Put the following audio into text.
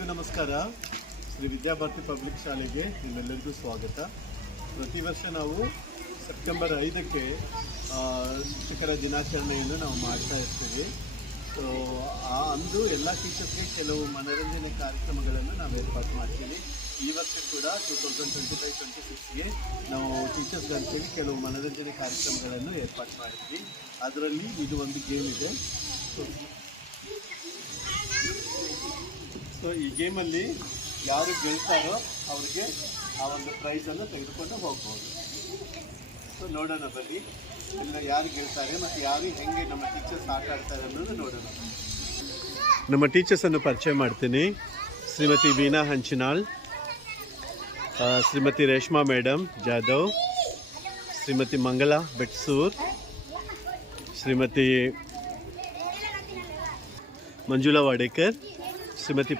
ನಮಸ್ಕಾರ. ಶ್ರೀ ವಿದ್ಯಾಭಾರತಿ ಪಬ್ಲಿಕ್ ಶಾಲೆಗೆ ನಿಮ್ಮೆಲ್ಲರಿಗೂ ಸ್ವಾಗತ. ಪ್ರತಿ ವರ್ಷ ನಾವು ಸೆಪ್ಟೆಂಬರ್ 5ಕ್ಕೆ ಶಿಕ್ಷಕರ ದಿನಾಚರಣೆಯನ್ನು ನಾವು ಮಾಡ್ತಾ ಇರ್ತೀವಿ. ಸೊ ಅಂದು ಎಲ್ಲ ಟೀಚರ್ಸ್ಗೆ ಕೆಲವು ಮನೋರಂಜನೆ ಕಾರ್ಯಕ್ರಮಗಳನ್ನು ನಾವು ಏರ್ಪಾటు ಮಾಡ್ತೀವಿ. ಈ ವರ್ಷ ಕೂಡ 2025-26ಗೆ ನಾವು ಟೀಚರ್ಸ್ ಅಂತೇಳಿ ಕೆಲವು ಮನೋರಂಜನೆ ಕಾರ್ಯಕ್ರಮಗಳನ್ನು ಏರ್ಪಾಡು ಮಾಡಿದ್ವಿ. ಅದರಲ್ಲಿ ಇದು ಒಂದು ಗೇಮ್ ಇದೆ. ಸೊ ಈ ಗೇಮಲ್ಲಿ ಯಾರು ಗೆಲ್ತಾರೋ ಅವ್ರಿಗೆ ಆ ಒಂದು ಪ್ರೈಸನ್ನು ತೆಗೆದುಕೊಂಡು ಹೋಗ್ಬೋದು. ಸೊ ನೋಡೋಣ ಬನ್ನಿ, ಇಲ್ಲ ಯಾರು ಗೆಲ್ತಾರೆ ಮತ್ತು ಯಾರು ಹೆಂಗೆ ನಮ್ಮ ಟೀಚರ್ಸ್ ಆಟ ಆಡ್ತಾರೆ ಅನ್ನೋದು ನೋಡೋಣ. ನಮ್ಮ ಟೀಚರ್ಸನ್ನು ಪರಿಚಯ ಮಾಡ್ತೀನಿ. ಶ್ರೀಮತಿ ವೀಣಾ ಹಂಚಿನಾಳ್, ಶ್ರೀಮತಿ ರೇಷ್ಮಾ ಮೇಡಮ್ ಜಾಧವ್, ಶ್ರೀಮತಿ ಮಂಗಲಾ ಬೆಟ್ಸೂರ್, ಶ್ರೀಮತಿ ಮಂಜುಳಾ ವಾಡೇಕರ್, ಶ್ರೀಮತಿ